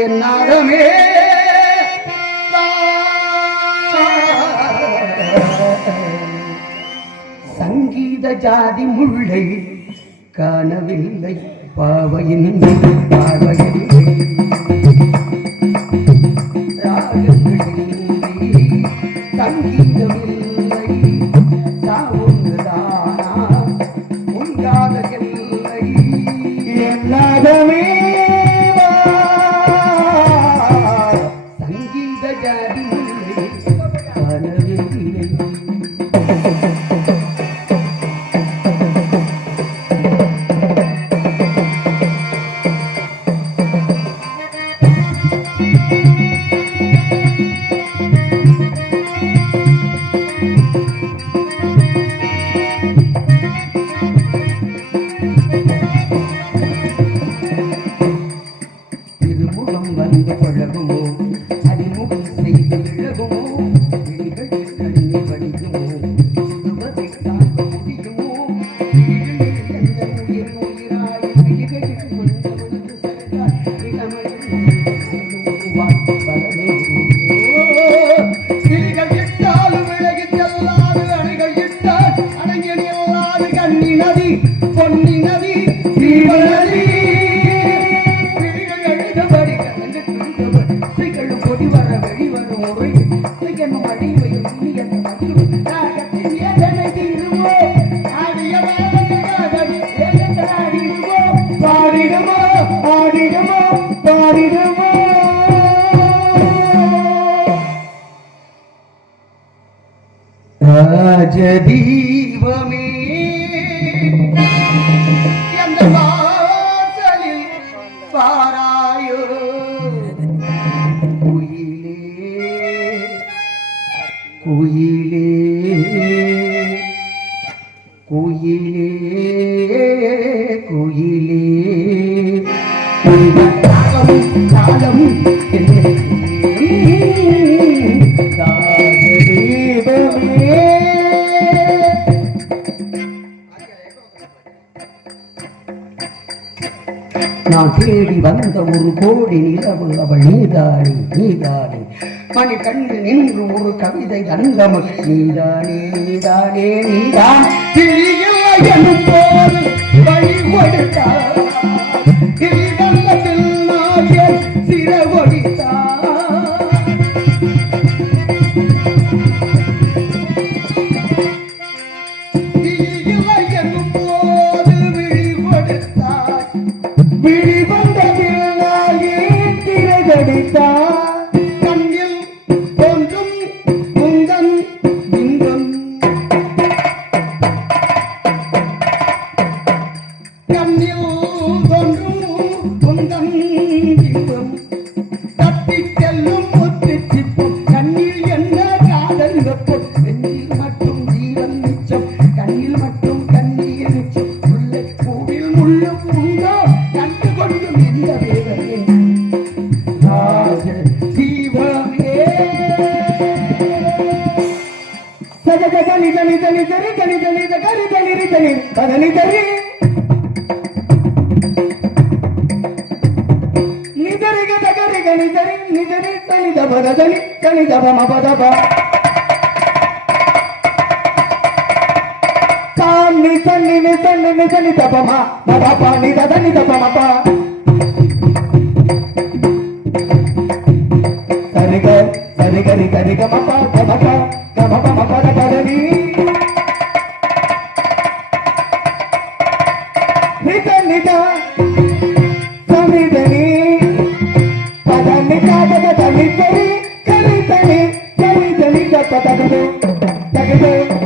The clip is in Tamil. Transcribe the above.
என்னாகமே சங்கீத ஜாதி முள்ளை காணவில்லை பாவையின் பார்வையில்லை சங்கீதமில்லை சாவுதானா உண்டாத இல்லை எல்லாதமே சங்கீத ஜாதி முள்ளை காணவில்லை ராஜதீபமே எந்த வாசலில் பாராயோ குயிலே குயிலே குயிலே குயிலே காலம் நான் தேடி வந்த ஒரு கோடி நிலவு அவள் நீதானே நீதானே மணி கண்ணில் நின்று ஒரு கவிதை அந்தம நீதானே நீதானே நீதான் எனும் போது வழி கொடுத்தார் கண்ணில் தோன்றும் உந்தன் இன்பம் கண்ணில் தோன்றும் உந்தன் இன்பம் தப்பி செல்லும் முத்து சிப்பம் கண்ணில் என்ன காதல் வெப்பம் நெஞ்சில் மட்டும் ஜீவன் மிச்சம் கண்ணில் மட்டும் கண்ணீர் மிச்சம் முல்லை பூவில் முள்ளும் உண்டோ கண்டு கொண்டும் எந்த வேதனை Thank you.